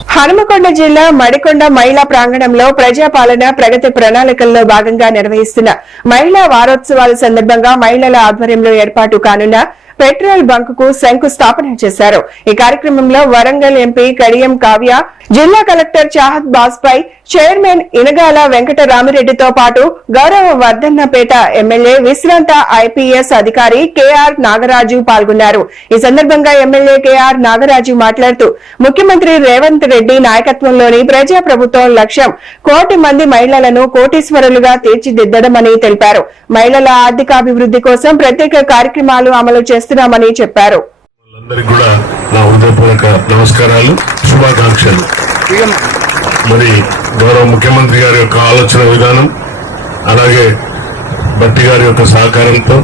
హనుమకొండ జిల్లా మడికొండ మహిళా ప్రాంగణంలో ప్రజాపాలన ప్రగతి ప్రణాళికల్లో భాగంగా నిర్వహిస్తున్న మహిళా వారోత్సవాల సందర్భంగా మహిళల ఆధ్వర్యంలో ఏర్పాటు కానున్న పెట్రోల్ బంక్ కు శంకుస్థాపన చేశారు. ఈ కార్యక్రమంలో వరంగల్ ఎంపీ కడియం కావ్య, జిల్లా కలెక్టర్ చాహత్ బాజ్పాయ్, చైర్మన్ ఇనగాల వెంకటరామిరెడ్డితో పాటు గౌరవ వర్ధన్నపేట ఎమ్మెల్యే విశ్రాంత ఐపీఎస్ అధికారి కేఆర్ నాగరాజు పాల్గొన్నారు. ఈ సందర్భంగా ఎమ్మెల్యే కేఆర్ నాగరాజు మాట్లాడుతూ ముఖ్యమంత్రి రేవంత్ రెడ్డి నాయకత్వంలోని ప్రజా ప్రభుత్వం లక్ష్యం 1 కోటి మంది మహిళలను కోటీశ్వరులుగా తీర్చిదిద్దడమని తెలిపారు. మహిళల ఆర్థికాభివృద్ధి కోసం ప్రత్యేక కార్యక్రమాలు అమలు చేస్తున్నామని చెప్పారు. నమస్కారాలు, శుభాకాంక్షలు. మరి గౌరవ ముఖ్యమంత్రి గారి యొక్క ఆలోచన విధానం, అలాగే బట్టి గారి యొక్క సహకారంతో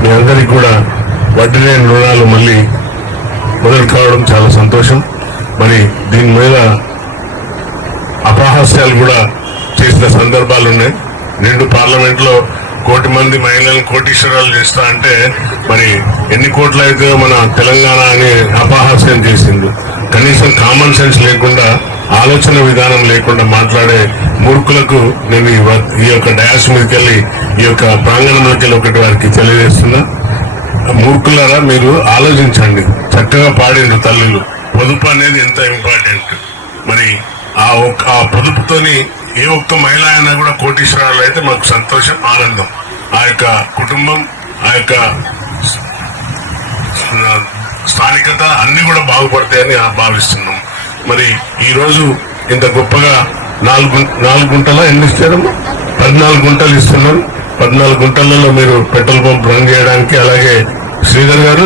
మీ అందరికీ కూడా వడ్డీ లేని రుణాలు మళ్ళీ మొదలు కావడం చాలా సంతోషం. మరి దీని మీద అపహాస్యాలు కూడా చేసిన సందర్భాలు ఉన్నాయి. నిండు పార్లమెంట్లో 1 కోటి మంది మహిళలను కోటీశ్వరాలు చేస్తా అంటే మరి ఎన్ని కోట్లు అయితే మన తెలంగాణ అని అపహాస్యం చేసింది. కనీసం కామన్ సెన్స్ లేకుండా, ఆలోచన విధానం లేకుండా మాట్లాడే మూర్ఖులకు నేను ఈ యొక్క డయాస్ మీదకి వెళ్ళి ఈ యొక్క ప్రాంగణంలోకి వెళ్ళి ఒకటి వారికి తెలియజేస్తున్నా. మూర్ఖులారా, మీరు ఆలోచించండి. చక్కగా పాడిండ్రు తల్లులు. పొదుపు అనేది ఎంత ఇంపార్టెంట్. మరి ఆ పొదుపుతోని ఏ ఒక్క మహిళ అయినా కూడా కోటీశ్వరాలు అయితే మాకు సంతోషం, ఆనందం. ఆ యొక్క కుటుంబం, ఆ యొక్క స్థానికత అన్ని కూడా బాగుపడతాయని భావిస్తున్నాం. మరి ఈ రోజు ఇంత గొప్పగా 4 గుంటల ఎన్ని ఇస్తారమ్మా? 14 గుంటలు ఇస్తున్నాం. 14 గుంటలలో మీరు పెట్రోల్ పంప్ రన్ చేయడానికి, అలాగే శ్రీధర్ గారు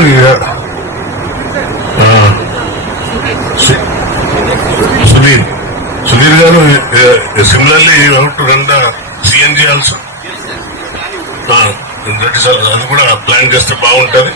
సుధీర్ గారు similarly to run the CNG also. అది కూడా ప్లాన్ చేస్తే బాగుంటది.